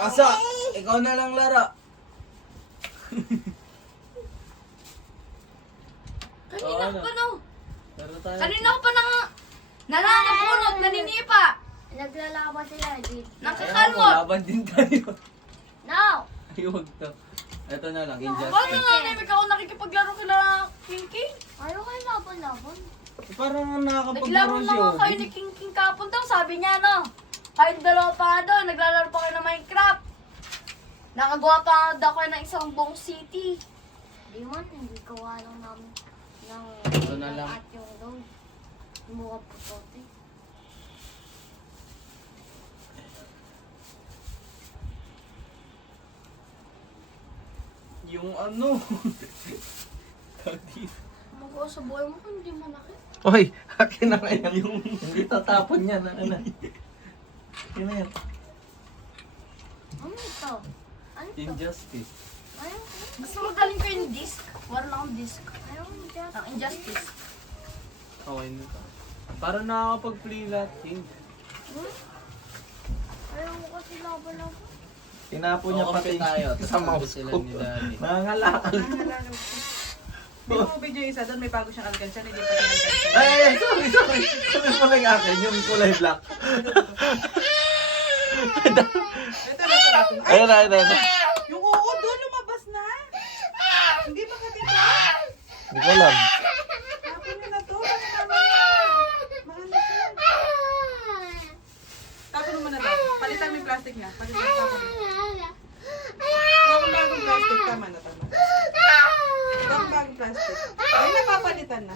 Asa, ikaw na lang Lara. Kanina Oo, pa no. Laro tayo. Kanina ko pa nangangapunot, naninipa. Naglalaban sila, Jade. Ayaw mo, Nakakalmot. laban din tayo. No! Ay, huwag to. Ito na lang, Paano injustice. nanganimik ako nakikipaglaro kila Kinky? Ayaw kayo laban-laban. Parang Naglaro nakakapaglaro si lang ako kayo Obi. ni King kapon daw. Sabi niya no. Kahit dalawa pa nga daw, naglalaro pa kayo ng Minecraft. Nakagawa pa nga daw kayo ng isang buong city. Di man, hindi gawa lang namin ng Ito na lang. at yung road. Mukha po tote. Yung ano. Kati. Magawa sa buhay mo kung hindi manakit. Oy, akin na kaya. Yung Hindi tatapon yan. Ano? Akin na yan. Ano ito? Ano ito? injustice. Ayaw ko. Gusto mo galing ko yung disc. Wala na akong disc. Ayaw mo dyan. Ang injustice. Okay na to. Parang nakakapag-play lahat, King. Ayaw mo kasi laban-laban. Tinapon niya Oo, pati kapit tayo. sa mouse Sila ko. ni Daddy. Nangangalakal. Hindi mo video yung isa doon, may bago siyang alkansya, hindi pa tinalkansya. Ay, sorry. Sabi mo lang akin, yung kulay black. Ito na. Ayun na. Yung oo, doon lumabas na. Hindi ba katita? Hindi ko alam. Tapon nyo na to. Mahal na to. Tapon mo na daw. Palitan mo yung plastic niya. Palitan mo. Tapon bagong plastic. Tama na. Tapon bagong plastic. Ay, napapalitan na.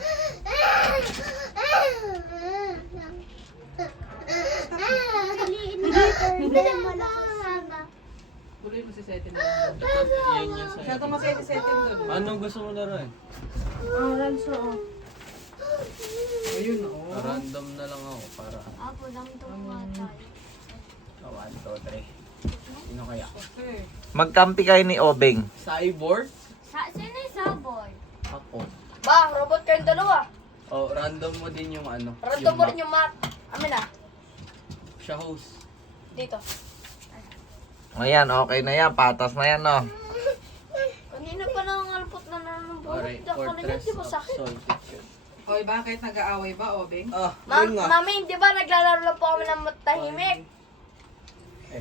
Tuloy mo si Seti na. Yan yung Siya sa'yo. ito maseti-seti doon. Anong gusto mo laruin? Ayun, oo. Random na lang ako para Apo lang itong mga tayo. 1, 2, 3. Sino kaya? Okay. Magkampi kayo ni Obeng. Cyborg? Sino yung saboy? Ako. Bang, robot kayong dalawa. Oh, random mo din yung ano. Random mo map. rin yung map. Amin na. Siya host. Dito. Ayan, okay na yan. Patas na yan, no? Kanina pa nangangalpot na ng buhok. Alright, Kanina, Fortress di ba of sakit? Solitude. Oy, bakit nag-aaway ba, Obeng? Ah, yun nga. Mami, di ba naglalaro lang po kami ng matahimik?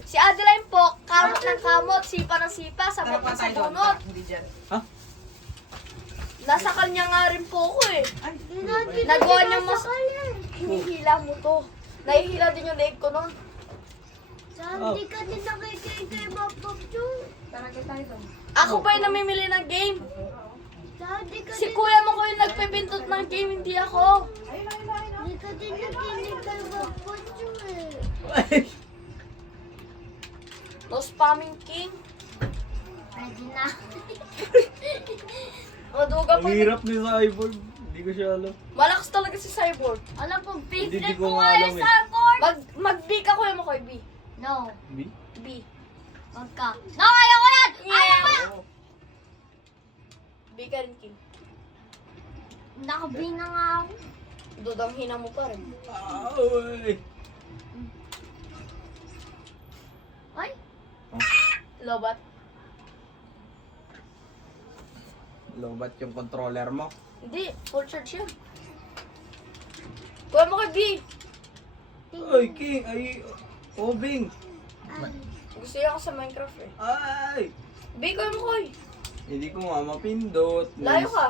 Si Adeline po, kamot ng kamot, sipa ng sipa, Tara sabot pa ng tayo doon. sabunot. Hindi dyan. Nasa kanya nga rin po ako eh. Ay, Nagawa niya mas... Hinihila mo to. Nahihila din yung leg ko nun. Hindi ka din nakikikay mapapchung. Tara kayo tayo doon. Ako pa yung namimili ng game. Hindi ka Si kuya mo ko yung nagpipintot ng game, hindi ako. Hindi ka din nakikikay mapapchung eh. Ay, No spamming king. Pwede na. Maduga ang pa. hirap ni Cyborg. Hindi ko siya alam. Malakas talaga si Cyborg. Alam po, Hindi favorite ko ko nga nga alam yung eh. saboy. Mag-B ka kuya mo ko, B. No. B? B. Wag ka. No, ayaw ko yan! Ayaw ko yan! B ka rin king. Nakabi na nga ako. Dudang hina mo pa rin. Ay! Ay, Lobat. Lobat yung controller mo. Hindi, full charge yan. Kuya mo kay B. Ay, King! Ay! Obing! Gusto niya ako sa Minecraft eh. Ay! B, kuya mo koy. Hindi ko nga mapindot. Layo ka.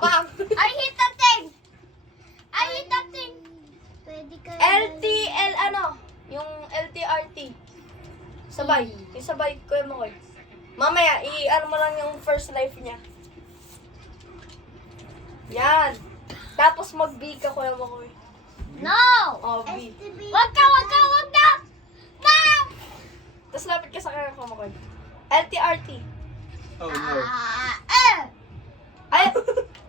Bang! I hit that thing! I hit that thing! Pwede ka LTL ano? Yung LTRT. Sabay. Yung sabay kuya mo koy. Mamaya, i-ano mo lang yung first life niya. Yan. Tapos mag-B ka kuya mo koy. No! Oh, B. Wag ka, wag ka, wag na! Wow! Tapos lapit ka sa kanya kuya mo koy. LTRT. Oh no. Ay!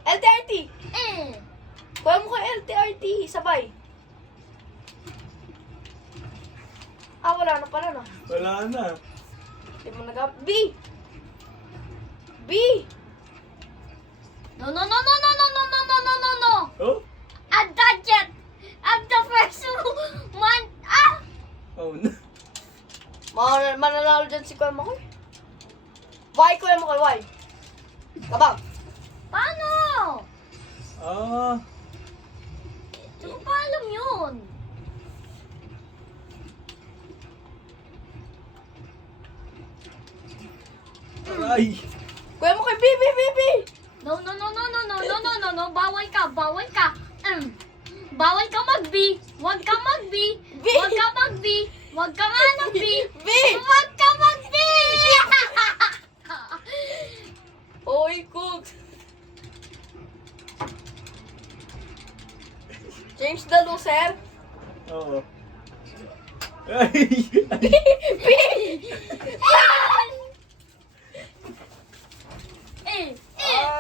LTRT! Eh! Kuya mo koy LTRT. Sabay. Ah, wala na pala no. Wala na. Hindi mo B! B! No, no, no, no, no, no, no, no, no, no, no, no! Oh? I'm done yet! I'm the first Oh, no. Mananalo dyan si Kuya Makoy. Why, Kuya Makoy, why? Kabang. Paano? Ah, Hindi ko pa alam yun. aray. Kuya Makoy, bi. No. Bawal ka. Bawal ka mag-B. Huwag ka mag-B. B. Huwag ka mag-B. Huwag ka nga ng B. B. Huwag ka mag-B. Oy, cook. Change the loser. Oo. Ay! B.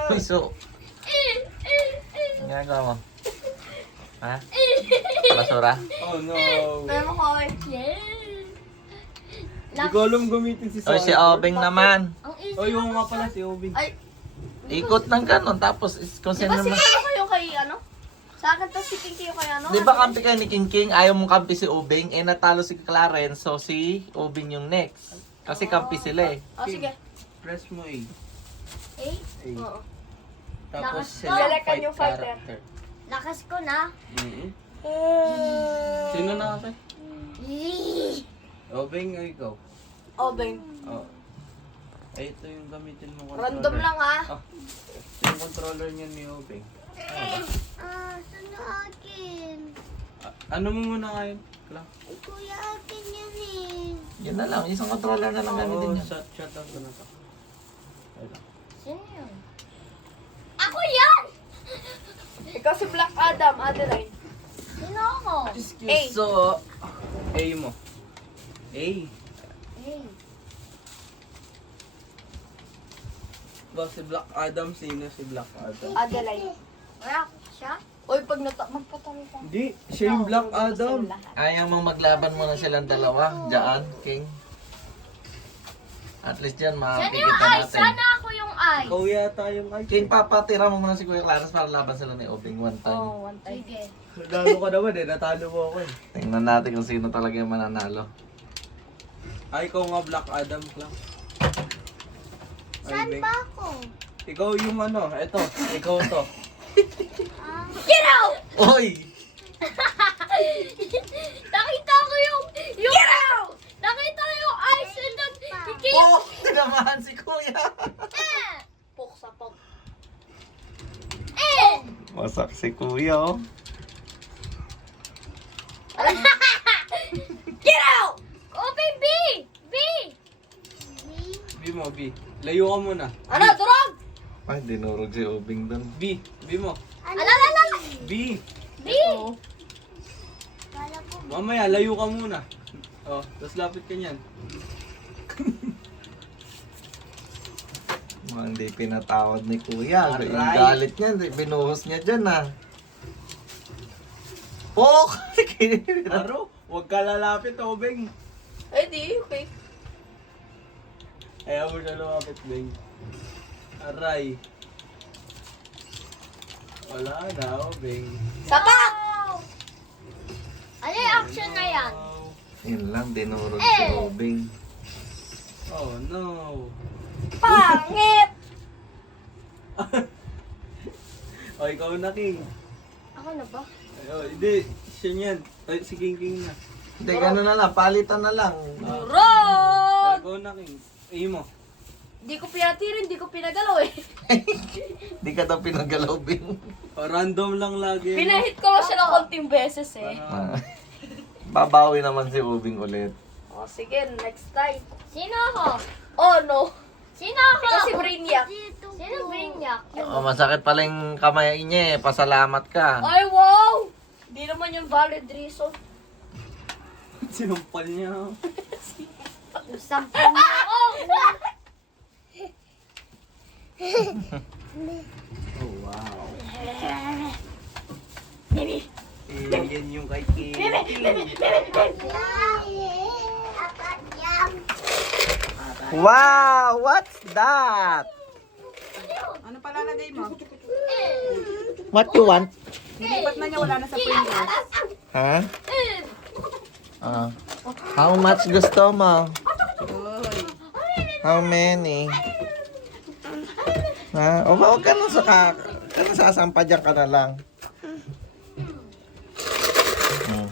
Uy, so. Ang ginagawa mo? Ha? Basura? Oh no. Kuya Makoy. Hindi ko alam gamitin si Uy, si Obeng naman. Ang easy. Oh, yung nga pala si Obing. Ay, Ikot ng ganon, tapos kung di sino ba si naman. Kuya kayo kay ano? Sa akin to si King kayo kay ano? Di ba kampi kayo ni King King? Ayaw mong kampi si Obeng, eh natalo si Clarence, so si Obeng yung next. Kasi kampi sila eh. Oh, sige. Press mo A. Eh, A. Oo. Tapos Lakas select Select a fight new fighter. character. lakas ko na. Mhm. Sino na kasi? Obeng o ikaw? Oh, bang. Oh. Ay, ito yung gamitin mo controller. Random lang ha. Ah, ito yung controller niya ni Obeng. Sana akin. Ano mo muna ngayon? Clark? Kuya akin yan eh. Yun na lang, isang controller na lang gamitin Oo, niya. shut down ko na to. Ayun. Sino yun? Ako yan! Ikaw si Black Adam, Adeline. Sino ako? A. So, A mo. A. Eh, Ba, si Black Adam, sino si Black Adam? Adeline. wala siya? Oy, pag magpatalo ka. Hindi, siya yung Black Adam. Ayaw mong maglaban muna silang dalawa, Jaan, King. At least dyan, Sana yung makikita ay, natin. sana ako yung ay. Ikaw yata yung ay. King, papatira mo muna si Kuya Clarence para laban sila ni Obeng one time. Oh, one time. Sige. Lalo ka naman eh, natalo mo ako eh. Tingnan natin kung sino talaga yung mananalo. Ay, ikaw nga Black Adam, Clark. Ay, Saan Beng. ba ako? Ikaw yung ano, eto, ikaw to. Get out! Oy! Nakita ko yung... Get out! Nakita ko yung eyes and then... Oh! Tinamaan si Kuya! Pok sa pok. Masak si Kuya, oh. Get out! Open B! B! B mo, B. Layo ka muna. Ano, durog? Ay, dinurog si Obeng dun. B. B mo. Alalala! B. B! Kala ko... Mamaya, layo ka muna. Oh, tapos lapit ka niyan. Mga hindi pinatawad ni Kuya. Yung Aray. galit niya, binuhos niya dyan, ah. Oh! Aro, huwag ka lalapit, Obeng. Ay, di, okay. Ayaw mo siya lumapit, Beng. Aray. Wala na, Obeng. Sapak! Ano yung action na yan? Wow. Yun lang, dinurog si Obeng. Oh, no. Pangit! Oh, ikaw na, King. Ako na ba? Ay, oh, hindi. Siya niyan. Ay, si King King na. Hindi, gano'n na lang, palitan na lang. Oh, Durog! ikaw na, King. A mo. Di ko pinatirin, di ko pinagalaw eh. Di ka daw pinagalaw, Bing. Oh, random lang lagi. Pinahit ko lang siya ng konting beses eh. Para- Babawi naman si Obeng ulit. O, sige, next time. Sino ako? Oh, no. Sino ako? Ikaw si Brainiac. Sino Brainiac? Oh, masakit pala yung kamay niya eh. Pasalamat ka. Ay, wow! Di naman yung valid reason. Sinumpal niya. Sampun mo ako! Oh, wow. Yan yung kay King. Wow! What's that? Ano palalagay mo? What you want? Nilipat na niya, wala na sa printer. Ha? Eh! Ah. How much gusto mo? Uy. How many? Ha? O huwag ka na sasampa dyan ka na lang.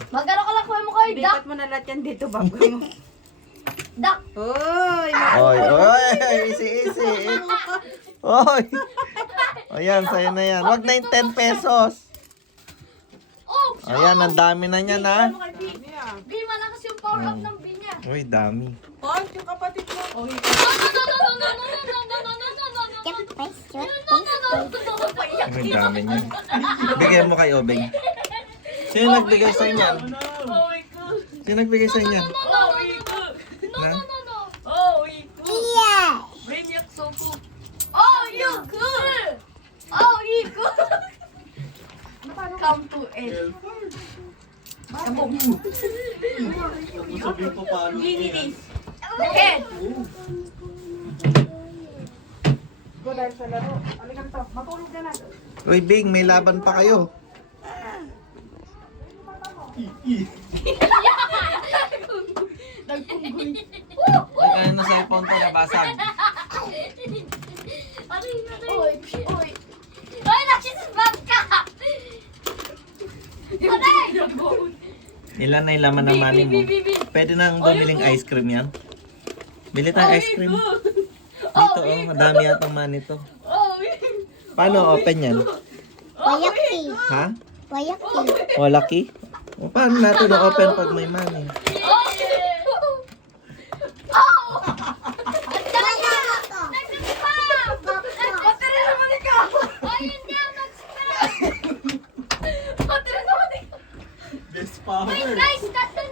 Magkano ka lang kuya mo kayo? Duck! Lipat mo na lahat yan dito, baboy mo. Duck! Uy. Oy, easy. Oy. Ayan, sa'yo na yan. Wag na yung 10 pesos. Oh! Ayan, ang dami na niyan, ha? Yeah. Bi, malakas yung power up ng bin niya. Uy, dami. Oh, yung kapatid mo. Oh, Uy, dami niyan. Bigay mo kay Obeng. Sino nagbigay sa inyan? Sino nagbigay sa inyan? Ha? Come to it. Sabihin ko paano. Head. Go dahil sa laro. Alikan to. Matulog ka na. Uy, Bing, may laban pa kayo. Ay, ano sa iPhone to, nabasag. Oy, oy. Oy, nagsisibag ka! Aray! Ilan na yung laman ng money mo? Pwede nang bumiling ice cream yan. Bili tayong ice cream. Dito, oh, madami yata money to. Paano open yan? Wayaki. Ha? Wayaki. O, lucky? O, paano natin na-open pag may money? Best power. Guys, that's the